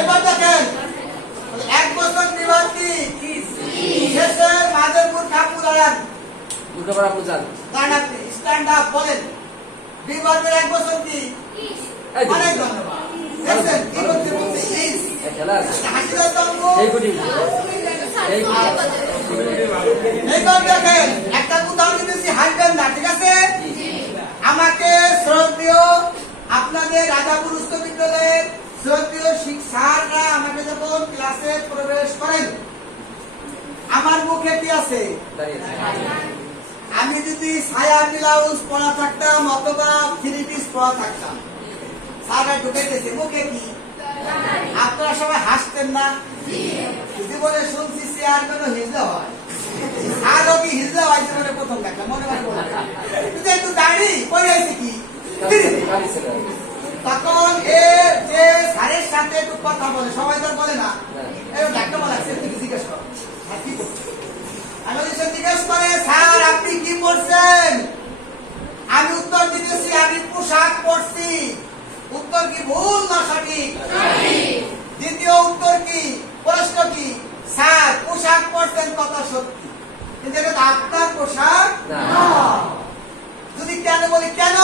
এবার দেখেন 1 বছর বিবাদী শেষে মাদারপুর ঠাকুর আয়ান দুর্গাপাড়া পূজান স্ট্যান্ড আপ বলেন বিবাদের 1 বছর কি অনেক ধন্যবাদ দেখেন কি করতে বলতে খেলা আছে হাসিরা তঙ্গ এই কোটি এইবার দেখেন একটা উদাহরণ দিতেছি হাসবেন না ঠিক আছে আমাকে শ্রদ্ধেয় আপনাদের রাজাপুর উচ্চ বিদ্যালয়ের শ্রদ্ধেয় শিক্ষকরা আমাকে যখন ক্লাসে প্রবেশ করেন আমার মুখে কি আছে আমি যদি ছায়া ব্লাউজ পরা থাকতাম অথবা 3 পিস পরা থাকতাম সারা ঢুকেছে মুখে কি আপনারা সবাই হাসতেন না জীবনে শুনছি চেয়ার কেন হিজলে হয় আরো কি হিজলে হয় জীবনে প্রথম দেখা মনে মনে যেহেতু দাঁড়ি পরে আছে কি তখন যে স্যারের সাথে একটু কথা বলে সবাই তো বলে না এরকম ডাক্তার বলা আছে জিজ্ঞেস করো কি করছে আমি জিজ্ঞেস করে স্যার আপনি কি পড়ছেন আমি উত্তর দিতেছি আমি পোশাক পরছি উত্তর কি ভুল না সঠিক দ্বিতীয় উত্তর কি প্রশ্ন কি স্যার পোশাক পরছেন কথা সত্যি কিন্তু এটা আপনার পোশাক না যদি কেন বলি কেন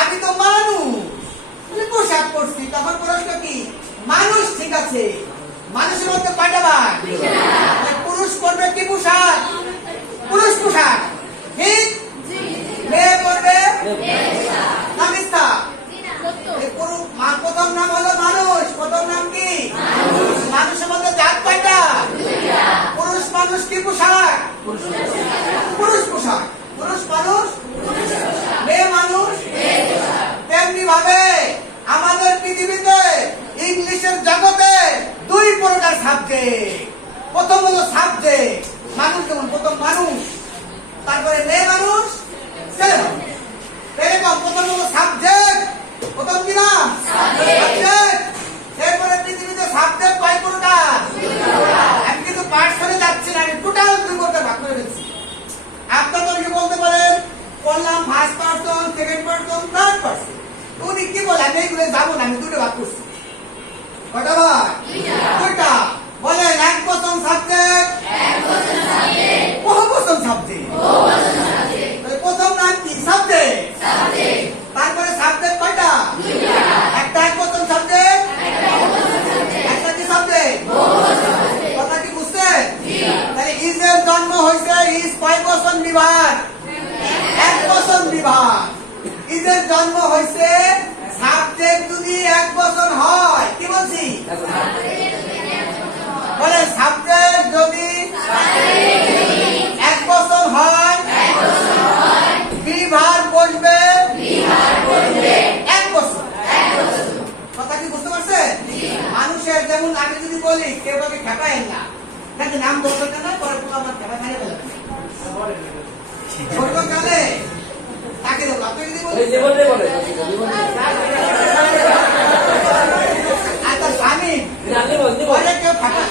আমি তো মানুষ পোশাক পরছি তখন প্রশ্ন কি মানুষ ঠিক আছে মানুষের মধ্যে কয়টা ভাগ পুরুষ পরবে কি পোশাক পুরুষ পোশাক ঠিক মেয়ে পরবে না মিথ্যা প্রথম নাম হলো মানুষ প্রথম নাম কি মানুষের মধ্যে জাত কয়টা পুরুষ মানুষ কি পোশাক পুরুষ পোশাক পুরুষ মানুষ মেয়ে মানুষ তেমনি ভাবে আমাদের পৃথিবীতে ইংলিশের জগতে 2 প্রকার সাবজেক্ট প্রথম হলো সাবজেক্ট মানুষ যেমন প্রথম মানুষ তারপরে মেয়ে মানুষ ছেলে মানুষ এরকম প্রথম হলো সাবজেক্ট প্রথম কি না সাবজেক্ট এরপরে পৃথিবীতে সাবজেক্ট কয় প্রকার আমি কিন্তু পার্সনে যাচ্ছি না আমি টোটাল 2 প্রকার ভাগ করে ফেলছি আপনারা তো বলতে পারেন বললাম first person second person third person উনি কি বলে আমি এগুলো যাবো না আমি 2টা ভাগ করছি কয়টা ভাগ 2টা বলেন 1 বছর সাবজেক্ট বহু বছর সাবজেক্ট প্রথম নাম কি সাবজেক্ট তারপরে সাবজেক্ট কয়টা একটা 1 বছর সাবজেক্ট একটা কি সাবজেক্ট কথা কি বুঝছেন তাহলে ইজের জন্ম হয়েছে ইজ কয় বছর বিভাগ 1 বছর বিভাগ ইজের জন্ম হয়েছে সাবজেক্ট যদি 1 বছর হয় কি বলছি বলে সাবজেক্ট যদি 1 বছর হয় বিভাগ বসবে 1 বছর কথা কি বুঝতে পারছেন মানুষের যেমন আগে যদি বলি কেউ কাউকে খেপায় না কিন্তু নাম বলতে না পরে আমার খেপা খাইয়ে ফেলে ছোটকালে তাকে দেবো আপনি যদি বলেন আচ্ছা স্বামী কেউ ফাঁকা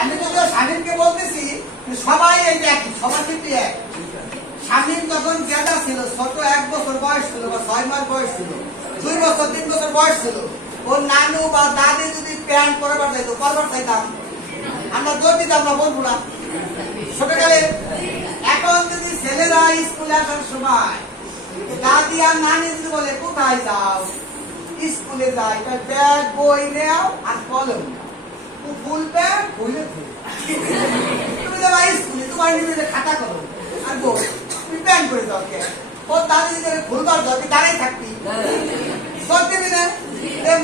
আমি তো স্বামীকে বলতেছি সবাই এই একই সবার কিন্তু এক স্বামী তখন গেদা ছিল ছোট 1 বছর বয়স ছিল বা 6 মাস বয়স ছিল 2 বছর 3 বছর বয়স ছিল ওর নানু বা দাদি যদি প্যান্ট পরবার চাইতো করবার চাইতাম আমরা দৌড় দিতাম না বলবো না ছোটকালে এখন যদি ছেলেরা স্কুলে আসার সময় দাদি আর নানি যদি বলে কোথায় যাও স্কুলে যাই ব্যাগ বই নেও আর কলম ফুল ব্যাগ বইলে তুমি যাবা স্কুলে তোমার নিজেদের খাতা করো আর বই তুমি প্যান্ট করে যাও কে ও দাদি যদি ভুলবার যাও তুই দাঁড়িয়ে থাকবি দিবি না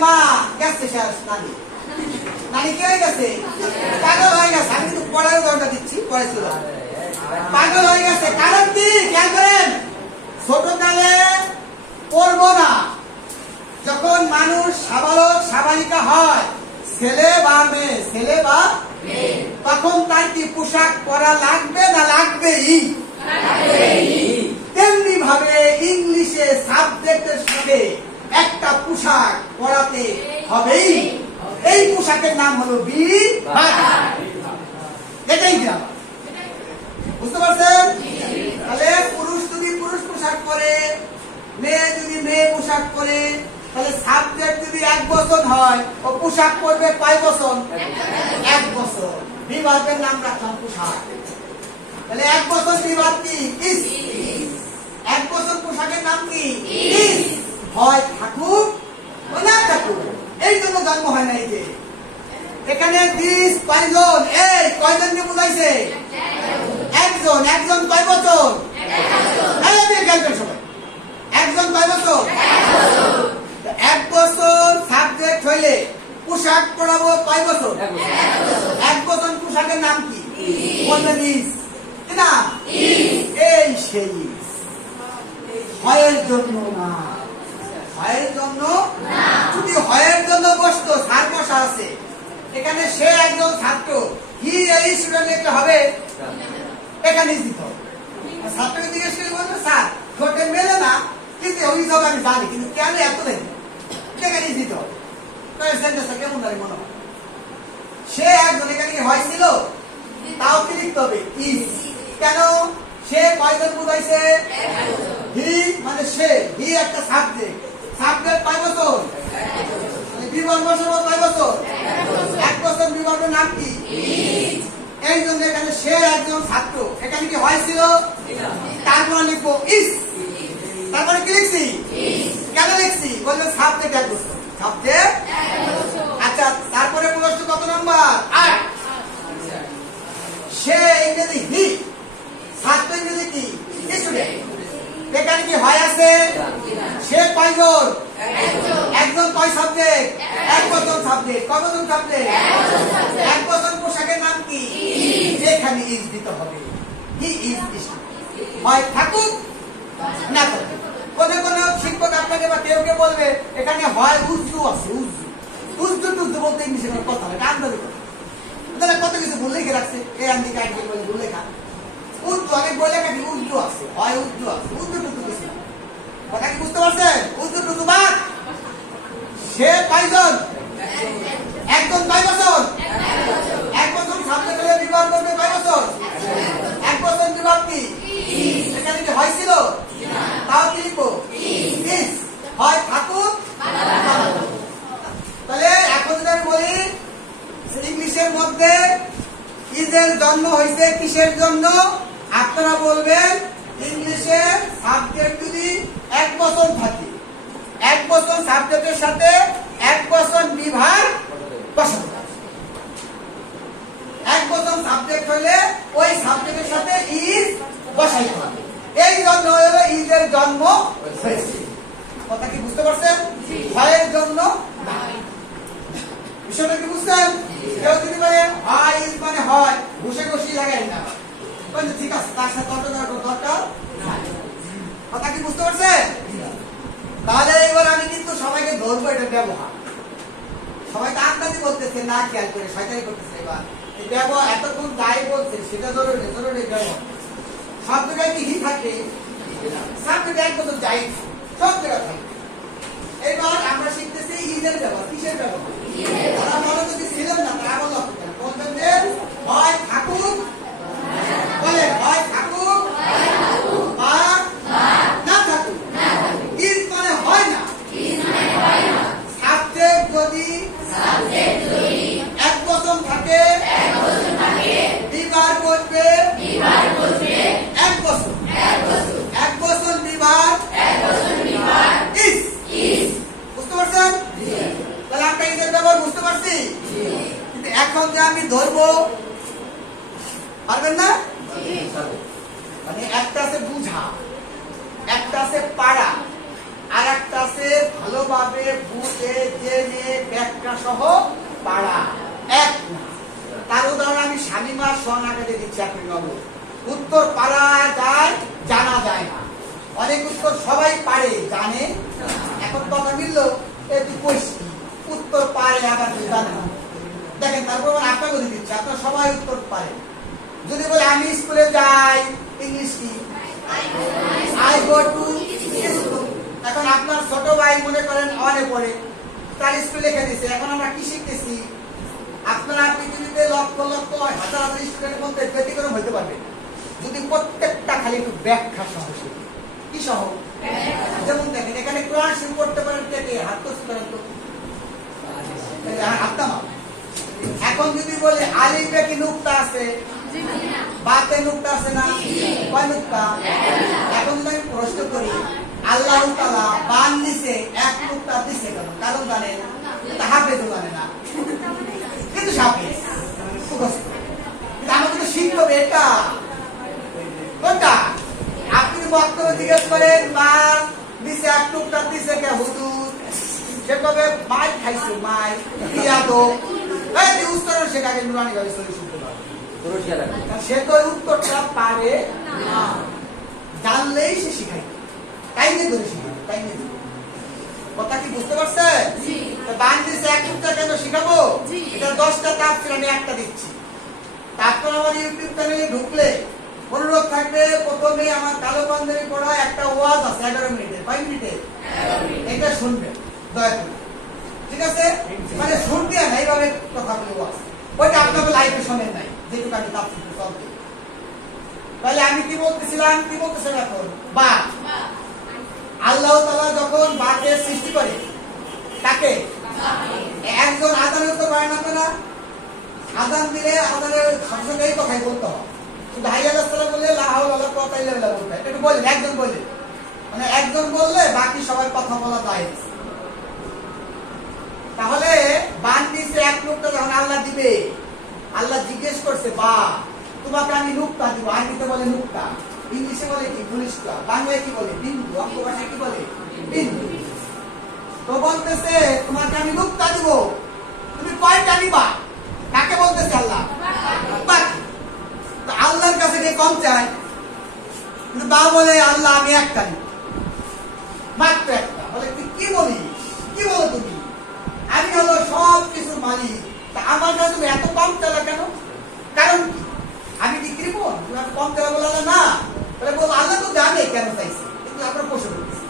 মা গেছে শেষ নানি নানি কি হয়ে গেছে পাগল হয়ে গেছে আমি কিন্তু পড়ার উদাহরণটা দিচ্ছি পড়েছিল পাগল হয়ে গেছে কারণ কি খেয়াল করেন ছোটকালে পড়বো না যখন মানুষ সাবালক সাবালিকা হয় ছেলে বা মেয়ে, ছেলে বা তখন তার কি পোশাক পরা লাগবে না লাগবেই? তেমনি ভাবে ইংলিশে সাবজেক্টের সাথে একটা পোশাক পরাতে হবেই। এই পোশাকের নাম হলো বিভাগ। এটাই গ্রামার। বুঝতে পারছেন? তাহলে পুরুষ যদি পুরুষ পোশাক পরে, মেয়ে যদি মেয়ে পোশাক পরে, তাহলে সাবজেক্ট যদি 1 বছর হয় ও পোশাক পরবে কয় বছর? 1 বছর। বিভাগের নাম রাখলাম পোশাক। তাহলে 1 বছর বিভাগ কি? ইস। 1 বছর পোশাকের নাম কি? ইস। হয় থাকুক না থাকুক, এই জন্য জন্ম হয় না। এই যে এখানে দিস কয়জন, এই কয়জনকে বুঝাইছে? একজন। একজন কয় বছর? সবাই একজন কয় বছর? 1 বছর সাবজেক্ট হইলে পোশাক পড়াবো কয় বছর? 1 বছর। পোশাকের নাম কি? বলবেন ইস। কি নাম? এই সেই হয়ের জন্য না, হয়ের জন্য যদি হয়ের জন্য বসতো, স্যার বসা আছে এখানে, সে একজন ছাত্র, হি এই স্টুডেন্ট লিখতে হবে, এখানে দিতে হবে। ছাত্রকে জিজ্ঞেস করে বলবে স্যার ঠোঁটে মেলে না, কিন্তু ওই সব আমি জানি, কিন্তু কেন এত দেখি, এখানে দিতে হবে। সেন্টেন্সটা কেমন জানি মনে হয়। সে একজন, এখানে কি হয়েছিল, তাও কি লিখতে হবে? ইজ। কেন? সে কয়জন বুঝাইছে? হি মানে সে, হি একটা সাবজেক্ট। সাবজেক্ট কয় বছর? বিবর্ণ বছর কয় বছর? 1 বছর। বিবর্ণের নাম কি? এই জন্য এখানে সে একজন ছাত্র, এখানে কি হয়েছিল, তারপরে লিখবো ইস। তারপরে কি লিখছি? কেন লিখছি? বলবে সাবজেক্ট 1 বছর। সাবজেক্ট। আচ্ছা, তারপরে প্রশ্ন কত নম্বর? 8। সে ইংরেজি হি, ছাত্র ইংরেজি কি? স্টুডেন্ট। এখানে কি হয় আছে? সে কয়জন? একজন। কয় সাবজেক্ট? 1 বছর সাবজেক্ট। কয় বছর সাবজেক্ট? 1 বছর। পোশাকের নাম কি? এখানে ইজ দিতে হবে। He is. হয় থাকুক না থাকুক। কোন কোন শিক্ষক আপনাকে বা কেউ কেউ বলবে এখানে হয় উজ্জু আছে, উজ্জু। উজ্জু টুজ্জু বলতে ইংলিশে কোনো কথা হয়, আন্দাজ কথা। তাহলে কত কিছু ভুল লিখে রাখছে, এই আন্দি কাটবে বলে ভুল লেখা। উজ্জু অনেক বই লেখা কি উজ্জু আছে, হয় উজ্জু আছে, উজ্জু টুজ্জু কিছু না। কথা কি বুঝতে পারছেন? উজ্জু টুজ্জু বাদ। সে কয়জন? একজন। কয় বছর? 1 বছর। সাবজেক্ট হলে বিভাগ করবে কয় বছর? 1 বছর। বিভাগ কি? এখানে কি হয়েছিল, তাও কি লিখবো? ইজ। হয় থাকুক। তাহলে এখন যদি আমি বলি ইংলিশের মধ্যে ইজের জন্ম হয়েছে কিসের জন্য, আপনারা বলবেন ইংলিশে সাবজেক্ট যদি 1 বছর থাকে, 1 বছর সাবজেক্টের সাথে 1 বছর বিভাগ বসাতে হবে। 1 বছর সাবজেক্ট হলে ওই সাবজেক্টের সাথে ইজ বসাইতে হবে। এই জন্য হলো ইজের জন্ম হয়েছে। কথা কি বুঝতে পারছেন? হয়ের জন্য বিষয়টা কি বুঝছেন? কেউ যদি বলে হয় ইজ মানে হয়, ঘুষে ঘুষি লাগাই না, ঠিক আছে, তার সাথে দরকার। কথা কি বুঝতে পারছেন? তাহলে এবার আমি কিন্তু সবাইকে ধরবো এটা ব্যবহার। সবাই তো আন্দাজি বলতেছে, না খেয়াল করে শয়তানি করতেছে। এবার এই ব্যবহার এতক্ষণ যাই বলছে সেটা জরুরি, জরুরি ব্যবহার। সব জায়গায় কি হি থাকে, সব জায়গায় 1 বছর যাই, সব জায়গায় থাকে। এবার আমরা শিখতেছি ইজের ব্যবহার। কিসের ব্যবহার? তারা মনে যদি ছিলেন না, তারা বলবেন যে হয় থাকুক, বলে হয় থাকুক বা না থাকুক। ইজ মানে হয় না। সাবজেক্ট যদি 1 বছর থাকে, বিভাগ করবে 1 বছর। 1 বছর বিভাগ ইজ। বুঝতে পারছেন? তাহলে আমরা ইজের ব্যবহার বুঝতে পারছি। কিন্তু এখন যে আমি ধরবো, পারবেন না? মানে একটা আছে বুঝা, একটা আছে পাড়া, আর একটা আছে ভালোভাবে বুঝে জেনে ব্যাখ্যা সহ পাড়া। এক না। তার উদাহরণ আমি শামিমার সোনাকাটে দিচ্ছি। আপনি নবো উত্তর পাড়া যায়, জানা যায় না। অনেক উত্তর সবাই পারে, জানে। এখন কথা মিলল, তুই কইস উত্তর পারে আবার তুই জানে না, তারপর আপনাকে বলে দিচ্ছি, আপনারা সবাই উত্তর পারেন। যদি বলে আমি স্কুলে যাই, ইংলিশ কি? I go to school. এখন আপনার ছোট ভাই মনে করেন অনে পড়ে, তার স্কুল লিখে দিচ্ছে। এখন আমরা কি শিখতেছি? আপনারা পৃথিবীতে লক্ষ লক্ষ হাজার হাজার স্টুডেন্টের মধ্যে ব্যতিক্রম হইতে পারবে যদি প্রত্যেকটা খালি একটু ব্যাখ্যা সহ শিখি। কি সহ? যেমন দেখেন এখানে কোরআন শরীফ পড়তে পারেন কে কে? হাত তো করেন তো, হাতটা মাপ। এখন যদি বলে আলিফে কি নুক্তা আছে? বাতে নুক্তা আছে না? কয় নুক্তা? এখন যদি আমি প্রশ্ন করি আল্লাহ তাআলা বান দিছে, এক নুক্তা দিছে কেন? কারণ জানেন? হাফেজ জানে না, কিন্তু হাফেজ আমাকে তো শিখতে হবে। এটা কোনটা? আপনি বক্তব্য জিজ্ঞেস করেন বান দিছে, এক নুক্তা দিছে কে? হুজুর সে কবে মাই খাইছে, মাই ইয়াদো এই উত্তর শেখাকে নুরানি ভাবে সহি শুনতে পারবে, সে তো উত্তরটা পারে না, জানলেই সে শিখাই, তাই নিয়ে ধরে শিখাই, তাই নিয়ে। কথা কি বুঝতে পারছেন? বান দিছে এক নুক্তা কেন শিখাবো? এটা 10টা তাফসীর, আমি একটা দিচ্ছি। তারপর আমার ইউটিউব চ্যানেলে ঢুকলে অনুরোধ থাকবে, প্রথমে আমার কালো পাঞ্জাবি পড়া একটা ওয়াজ আছে 11 মিনিটে, 5 মিনিটে, এটা শুনবেন দয়া করে, ঠিক আছে? মানে শুনতে না এইভাবে কথা বলে ওয়াজ, ওইটা আপনাকে লাইভে শোনেন নাই, যেটুকু আমি তাফসীরে চলতে। তাহলে আমি কি বলতেছিলাম, কি বলতেছেন এখন? বা আল্লাহ তাআলা যখন বাকে সৃষ্টি করে, তাকে একজন আযানের উত্তর পায় না, আপনারা আযান দিলে আযানের সঙ্গে এই কথাই বলতে হয়। শুধু হাইয়া আলাইহিস সালাম বললে লা হাওলা ওয়ালা কুওয়াতা ইল্লা বিল্লাহ বলতে হয়। একটু বলেন, একজন বললে, মানে একজন বললে বাকি সবাই কথা বলা যায়। তাহলে বান দিছে এক নুক্তা যখন আল্লাহ দিবে, আল্লাহ জিজ্ঞেস করছে বা তোমাকে আমি নুক্তা দিব। আরবিতে বলে নুক্তা, ইংলিশে বলে কি? ফুলিস্তা, বাংলায় কি বলে? বিন্দু, অঙ্ক ভাষায় কি বলে? বিন্দু। তো বলতেছে তোমাকে আমি নুক্তা দিব, তুমি কয়টা নিবা? কাকে বলতেছে? আল্লাহ। তো আল্লাহর কাছে কে কম চায়? কিন্তু বা বলে আল্লাহ আমি একটা নিব, মাত্র একটা। বলে তুই কি বলিস? কি বলো তুমি? আমি হলো সব কিছুর মালিক, তা আমার কাছে তুমি এত কম চালা কেন? কারণ কি? আমি কি কৃপণ? তুমি এত কম চালা বলে না? বলে বল আল্লাহ তো জানে কেন চাইছে, কিন্তু আপনার প্রশ্ন করতেছি।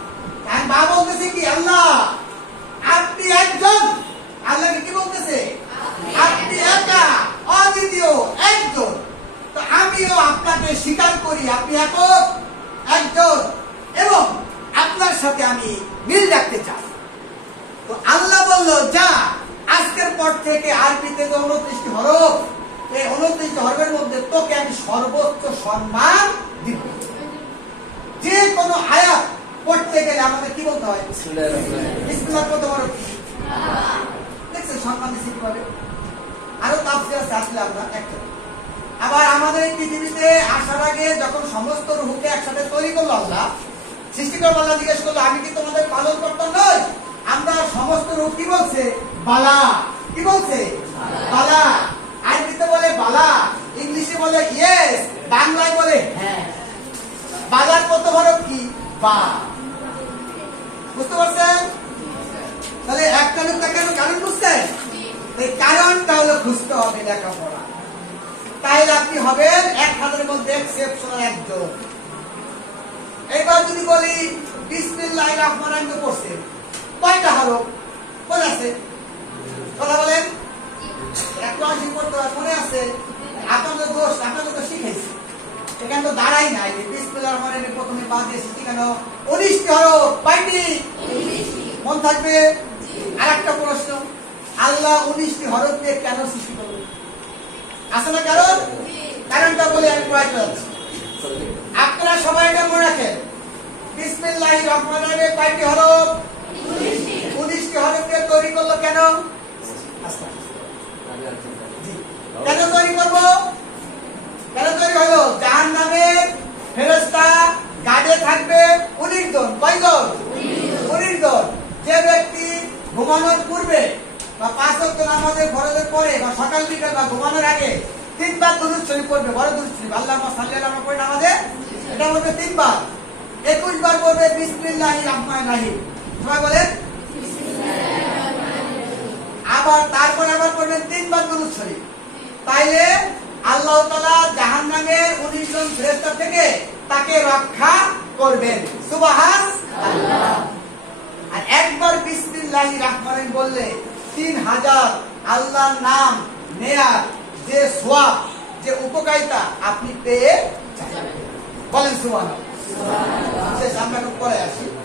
আমি বা বলতেছি কি আল্লাহ আপনি একজন। আল্লাহকে কি বলতেছে? আপনি একা, অদ্বিতীয়, একজন। তো আমিও আপনাকে স্বীকার করি আপনি একক, একজন, এবং আপনার সাথে আমি মিল রাখতে চাই। তো আল্লাহ বলল যা, আজকের পর থেকে আরবিতে যে 29টি হরফ, এই 29টি হরফের মধ্যে তোকে আমি সর্বোচ্চ সম্মান দিব। যে কোনো আয়াত পড়তে গেলে আমাদের কি বলতে হয়? বিসমিল্লাহ বলতে পারো কি? দেখছেন সম্মান দিচ্ছি কিভাবে? আরো তাফসীর আছে, আসলে আমরা একটা। আবার আমাদের এই পৃথিবীতে আসার আগে যখন সমস্ত রূহকে একসাথে তৈরি করলো আল্লাহ, সৃষ্টি করলো, আল্লাহ জিজ্ঞেস করলো আমি কি তোমাদের পালন করতাম নই? আমরা সমস্ত রূহ কি বলছে? বালা। কি বলছে? বালা। আরবিতে বলে বালা, ইংলিশে বলে ইয়েস, বাংলায় বলে হ্যাঁ। বালার কত হরফ কি? বা। বুঝতে পারছেন? তাহলে একটা নুক্তা কেন? কারণ বুঝছেন? এই কারণটা হলো খুঁজতে হবে লেখাপড়া, তাইলে আপনি হবেন 1000-এর মধ্যে এক্সেপশনাল একজন। এইবার যদি বলি বিসমিল্লাহির রহমানির রহিম পড়ছেন, কয়টা হরফ? মনে আছে? কথা বলেন। একটু আসি পড়তে মনে আছে? আপনাদের দোষ, আপনাদের তো শিখেছি, এখানে তো দাঁড়াই নাই। বিসমিল্লাহির রহমানির রহিম প্রথমে বাদ দিয়েছি কেন? 19টি হরফ, কয়টি? মন থাকবে? আর একটা প্রশ্ন, আল্লাহ 19টি হরফ দিয়ে কেন সৃষ্টি করলেন? আছে না কারণ? কারণটা বলে আমি পড়াতে যাচ্ছি, আপনারা সবাই এটা মনে রাখেন। বিসমিল্লাহির রহমানির রহিম কয়টি হরফ? 19টি হরফ দিয়ে তৈরি করলো কেন? কেন তৈরি করবো? কেন তৈরি হলো? জাহান্নামের ফেরেশতা গাড়ে থাকবে 19 জন। কয়জন? 19 জন। যে ব্যক্তি ঘুমানোর পূর্বে বা 5 ওয়াক্ত নামাজের ফরজের পরে বা সকাল বিকাল বা ঘুমানোর আগে 3 বার দুরূদ শরীফ পড়বে, বড় দুরূদ শরীফ, আল্লাহুম্মা সাল্লি আলা মুহাম্মাদ পড়ে নামাজে, এটা বলবে 3 বার। 21 বার পড়বে বিসমিল্লাহির রহমানির রহিম। সবাই বলেন। তারপরে আবার পড়বেন 3 বার দুরূদ শরীফ। তাইলে আল্লাহ তাআলা জাহান্নামের 19 জন ফেরেশতা থেকে তাকে রক্ষা করবেন। সুবহানাল্লাহ। আর একবার বিসমিল্লাহির রহমানির রহিম বললে 3000 আল্লাহর নাম নেয়ার যে সওয়াব, যে উপকারিতা আপনি পেয়ে যাবেন। বলেন সুবহানাল্লাহ। সুবহানাল্লাহ। আমরা পরে আসি।